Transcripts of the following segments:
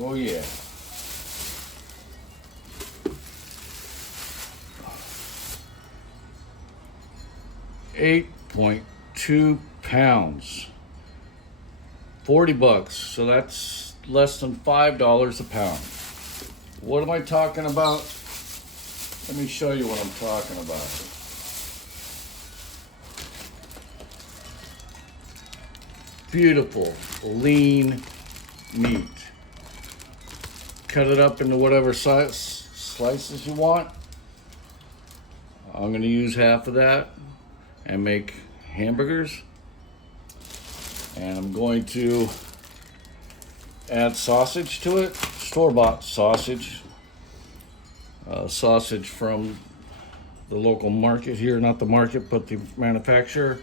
Oh yeah. £8.2, 40 bucks. So that's less than $5 a pound. What am I talking about? Let me show you what I'm talking about. Beautiful, lean meat. Cut it up into whatever size slices you want. I'm going to use half of that and make hamburgers. And I'm going to add sausage to it, store-bought sausage. Sausage from the local market here, not the market, but the manufacturer.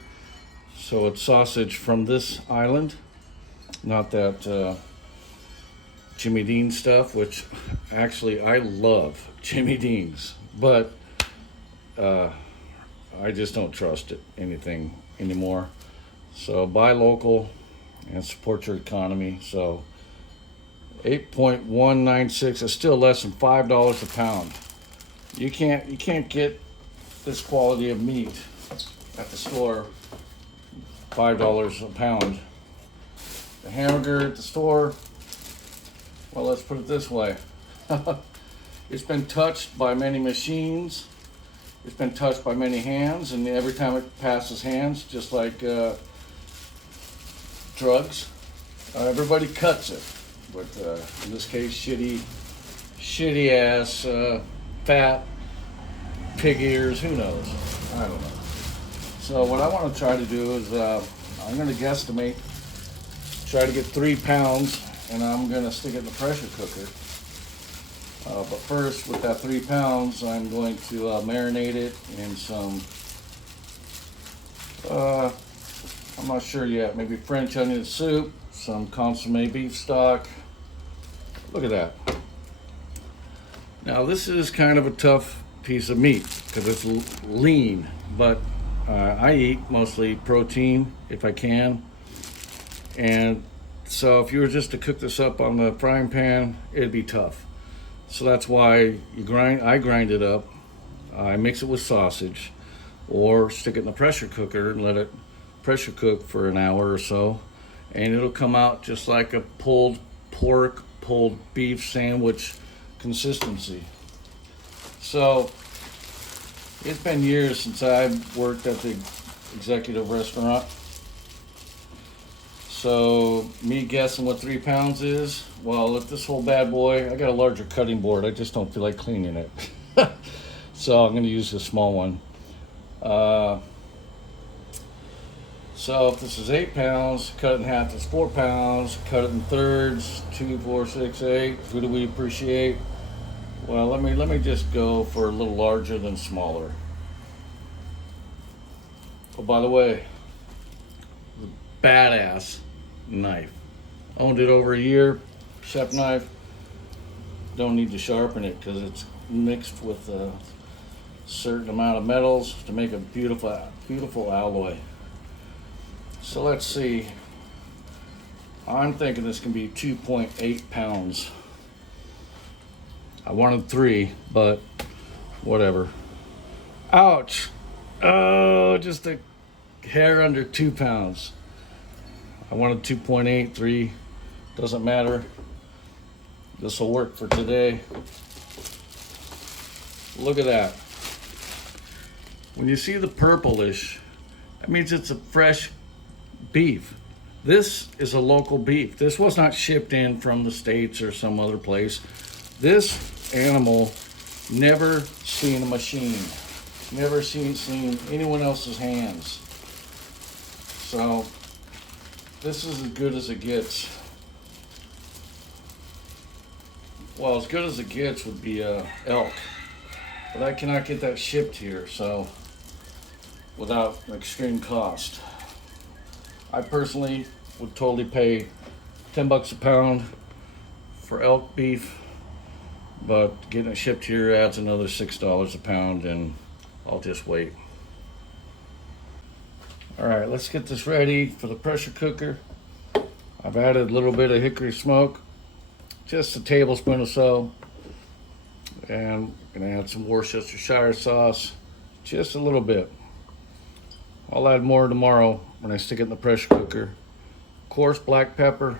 So it's sausage from this island, not that Jimmy Dean stuff, which actually I love Jimmy Dean's, but I just don't trust anything anymore. So buy local and support your economy. So 8.196 is still less than $5 a pound. You can't get this quality of meat at the store. $5 a pound. The hamburger at the store, well, let's put it this way. It's been touched by many machines. It's been touched by many hands, and every time it passes hands, just like drugs, everybody cuts it. But in this case, shitty ass, fat pig ears. Who knows? I don't know. So what I want to try to do is I'm going to guesstimate, try to get 3 pounds, and I'm going to stick it in the pressure cooker. But first, with that 3 pounds, I'm going to marinate it in some, I'm not sure yet, maybe French onion soup, some consommé beef stock. Look at that. Now this is kind of a tough piece of meat because it's lean, but I eat mostly protein if I can. And so if you were just to cook this up on the frying pan, it'd be tough. So that's why I grind it up, I mix it with sausage, or stick it in the pressure cooker and let it pressure cook for an hour or so, and it'll come out just like a pulled pork, pulled beef sandwich consistency. So it's been years since I've worked at the executive restaurant. So me guessing what 3 pounds is, well, if this whole bad boy, I got a larger cutting board, I just don't feel like cleaning it. So I'm gonna use a small one. So if this is 8 pounds, cut it in half, it's 4 pounds, cut it in thirds, 2, 4, 6, 8. Who do we appreciate? Well, let me just go for a little larger than smaller. Oh, by the way, the badass knife. Owned it over a year, chef knife. Don't need to sharpen it because it's mixed with a certain amount of metals to make a beautiful alloy. So let's see. I'm thinking this can be 2.8 pounds. I wanted 3, but whatever. Ouch. Oh, just a hair under 2 pounds. I wanted 2.8, 3. Doesn't matter. This will work for today. Look at that. When you see the purplish, that means it's a fresh beef. This is a local beef. This was not shipped in from the States or some other place. This animal never seen a machine. Never seen anyone else's hands. So this is as good as it gets. Well, as good as it gets would be elk, but I cannot get that shipped here, so without extreme cost. I personally would totally pay $10 a pound for elk beef, but getting it shipped here adds another $6 a pound, and I'll just wait. All right, let's get this ready for the pressure cooker. I've added a little bit of hickory smoke just a tablespoon or so. And I'm gonna add some Worcestershire sauce, just a little bit. I'll add more tomorrow when I stick it in the pressure cooker. Coarse black pepper.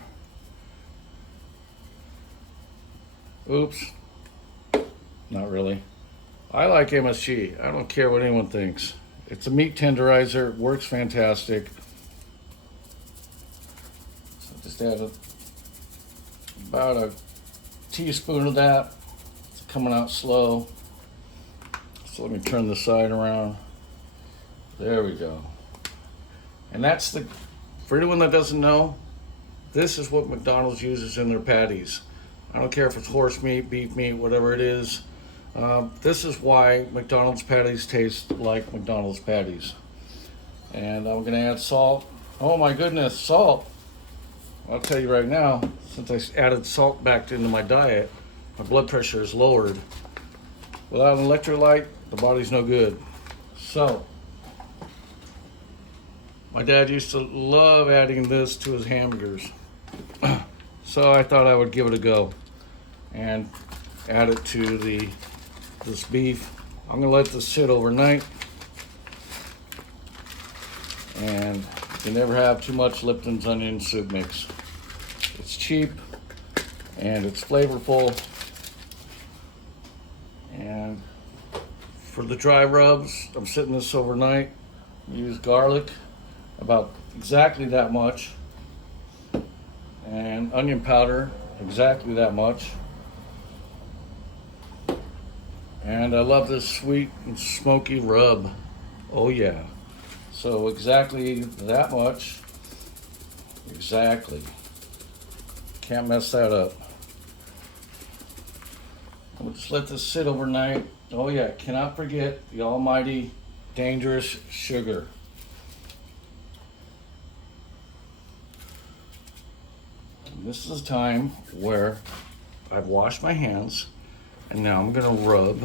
Oops, not really. I like MSG. I don't care what anyone thinks. It's a meat tenderizer, works fantastic. So just add about a teaspoon of that. It's coming out slow. So let me turn the side around. There we go. And that's for anyone that doesn't know, this is what McDonald's uses in their patties. I don't care if it's horse meat, beef meat, whatever it is. This is why McDonald's patties taste like McDonald's patties. And I'm gonna add salt. Oh my goodness, salt. I'll tell you right now, since I added salt back into my diet, my blood pressure is lowered. Without an electrolyte, the body's no good. So, my dad used to love adding this to his hamburgers. So I thought I would give it a go and add it to this beef. I'm gonna let this sit overnight. And you can never have too much Lipton's onion soup mix. It's cheap and it's flavorful. And for the dry rubs, I'm sitting this overnight. Use garlic, about exactly that much. And onion powder, exactly that much. And I love this sweet and smoky rub. Oh yeah. So exactly that much. Exactly. Can't mess that up. We'll just let this sit overnight. Oh yeah, cannot forget the almighty dangerous sugar. This is the time where I've washed my hands and now I'm gonna rub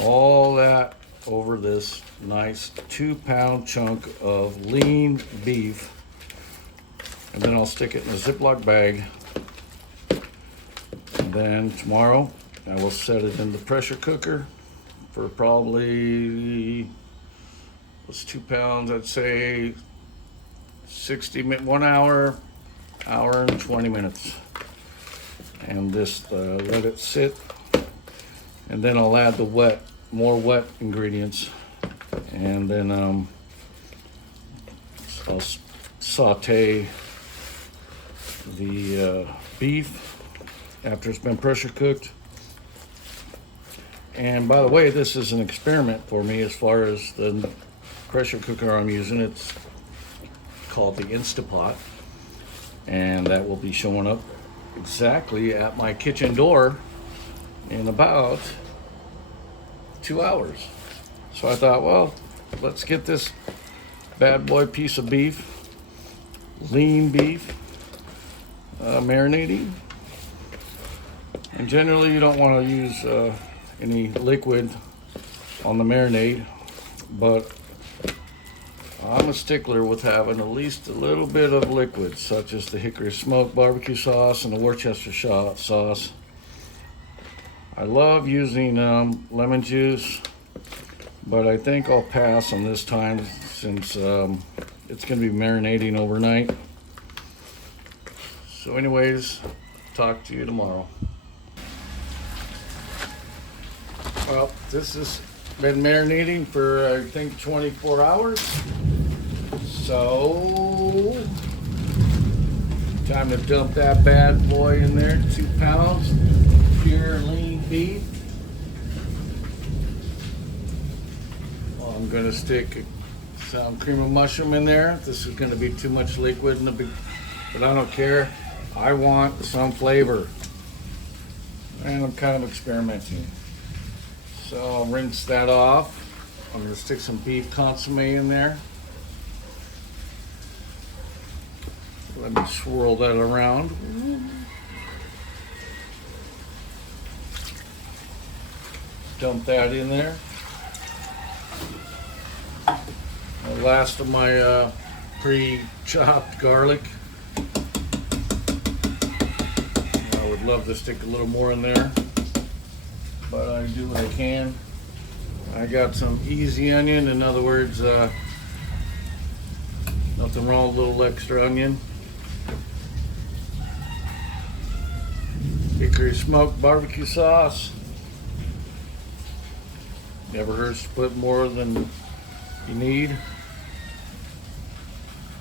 all that over this nice 2-pound chunk of lean beef, and then I'll stick it in a Ziploc bag, and then tomorrow I will set it in the pressure cooker for probably, what's 2 pounds, I'd say 1 hour and 20 minutes, and just let it sit, and then I'll add the more wet ingredients, and then I'll saute the beef after it's been pressure cooked. And by the way, this is an experiment for me as far as the pressure cooker I'm using. It's called the Instapot. And that will be showing up exactly at my kitchen door in about 2 hours. So I thought, well, let's get this bad boy piece of beef, lean beef, marinating. And generally you don't want to use any liquid on the marinade, but I'm a stickler with having at least a little bit of liquid, such as the hickory smoked barbecue sauce and the Worcestershire sauce. I love using lemon juice, but I think I'll pass on this time since it's going to be marinating overnight. So anyways, talk to you tomorrow. Well, this has been marinating for I think 24 hours. So, time to dump that bad boy in there, 2 pounds, pure lean beef. Well, I'm gonna stick some cream of mushroom in there. This is gonna be too much liquid in the big, but I don't care. I want some flavor. And I'm kind of experimenting. So I'll rinse that off. I'm gonna stick some beef consomme in there. Let me swirl that around. Dump that in there. The last of my pre-chopped garlic. I would would love to stick a little more in there, but I do what I can. I got some easy onion, in other words, nothing wrong with a little extra onion. Hickory smoked barbecue sauce. Never hurts to put more than you need.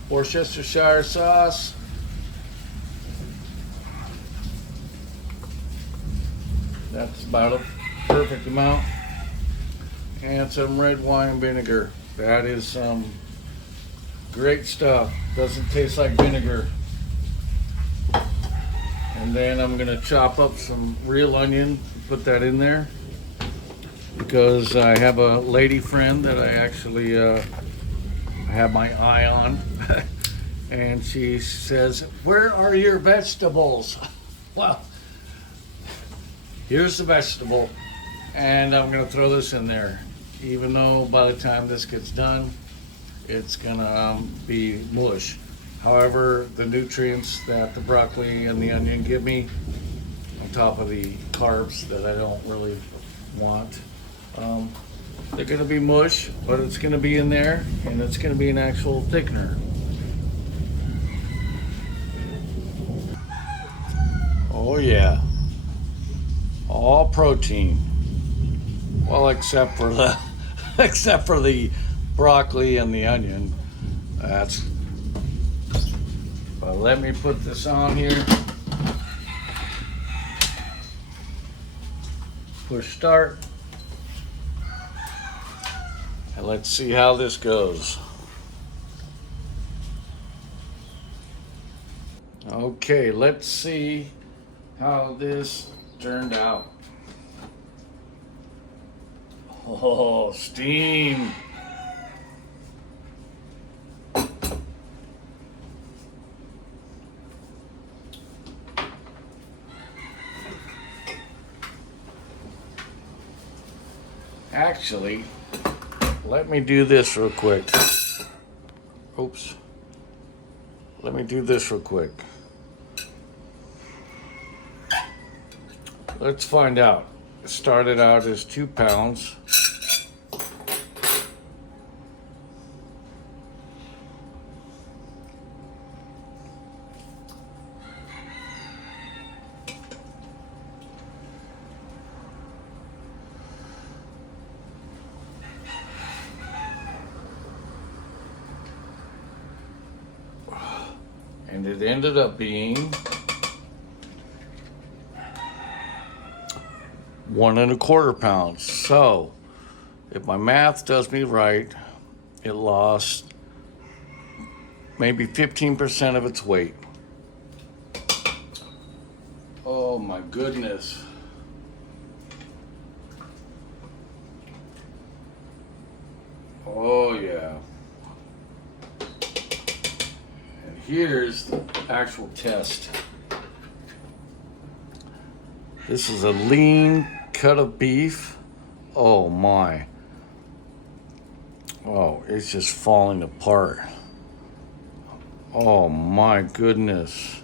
Worcestershire sauce. That's about a perfect amount. And some red wine vinegar. That is some great stuff. Doesn't taste like vinegar. And then I'm gonna chop up some real onion, put that in there, because I have a lady friend that I actually have my eye on. And she says, "Where are your vegetables?" Well, here's the vegetable, and I'm gonna throw this in there, even though by the time this gets done, it's gonna be mush. However, the nutrients that the broccoli and the onion give me, on top of the carbs that I don't really want, they're gonna be mush, but it's gonna be in there, and it's gonna be an actual thickener. Oh yeah, all protein. Well, except for the except for the broccoli and the onion. That's. But let me put this on here. Push start. And let's see how this goes. Okay, let's see how this turned out. Oh, steam. Actually, let me do this real quick. Oops. Let me do this real quick. Let's find out. It started out as 2 pounds. And it ended up being 1¼ pounds. So, if my math does me right, it lost maybe 15% of its weight. Oh my goodness. Oh yeah. Here's the actual test. This is a lean cut of beef. Oh my. Oh, it's just falling apart. Oh my goodness.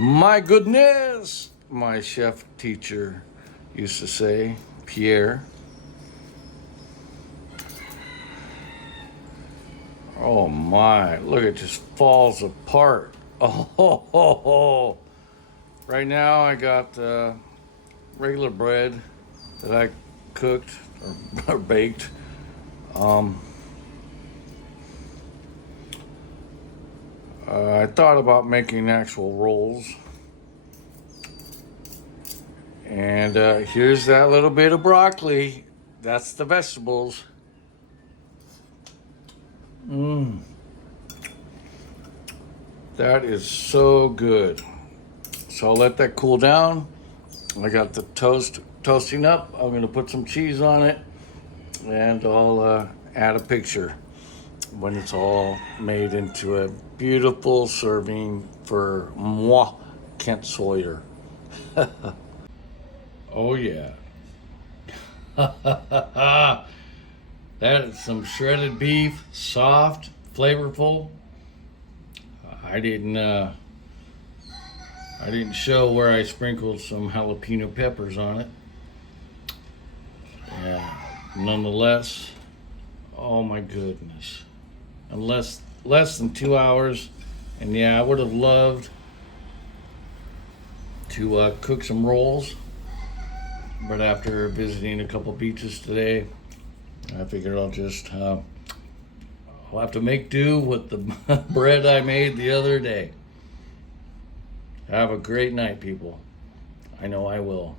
My goodness, my chef teacher used to say, Pierre. Oh my, look, it just falls apart. Oh. Right now I got regular bread that I cooked or baked. I thought about making actual rolls. And here's that little bit of broccoli. That's the vegetables. That is so good. So I'll let that cool down. I got the toasting up. I'm gonna put some cheese on it, and I'll add a picture when it's all made into a beautiful serving for moi, Kent Sawyer. Oh yeah. That is some shredded beef, soft, flavorful. I I didn't show where I sprinkled some jalapeno peppers on it. Yeah, nonetheless, oh my goodness. In less than 2 hours, and yeah, I would have loved to cook some rolls, but after visiting a couple beaches today, I figured I'll have to make do with the bread I made the other day. Have a great night, people. I know I will.